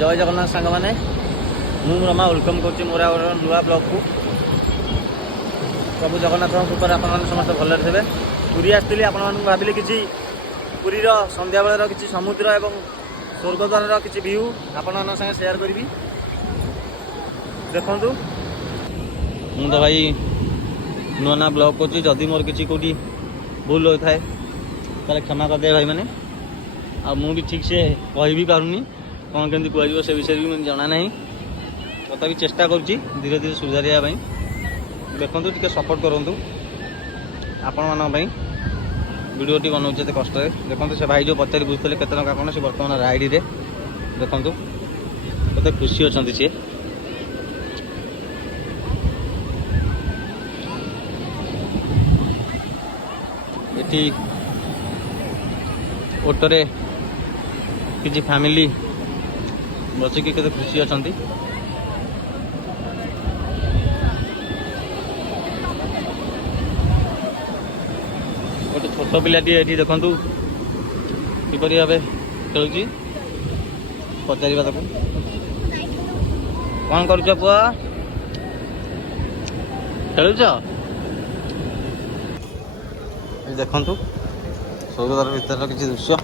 जय जगन्नाथ सांग मैंने मु रमा वेलकम कर मोर नुआ ब्लॉग को प्रभु जगन्नाथ कृपा आप समस्त भल थे। पुरी आसती आपण भाविले कि पुरीर संध्या बेलर किसी समुद्र एवं स्वर्गद्वार किसी व्यू आपण संगे शेयर करी। देखु मु तो भाई नुआ नुआ ब्लॉग कर जदि मोर किसी कौटी भूल होता है ताले क्षमा कर दे भाई मैंने। आ मु भी ठीक से कह भी पारूनी कौन केमती कह से विषय भी मुझे जाना ना तथा चेष्टा करुँची धीरे धीरे सुधारिया देखु टे सपोर्ट करूँ आपण मान वीडियोटी बनाऊे एत कष्ट देखो से भाई जो पचारि बुझते केते टका कौन से बर्तमान राइड रे देखु कते खुशी अच्छा सी ये ऑटोरे किसी फैमिली बसिकी केते खुशी अच्छा। गोटे छोट पिलाटी ये देखु किपरि भाव खेलुची पचार ताको कौन करुच पुआ खेलुच देखु स्वर्गद्वार भीतर किसी दृश्य।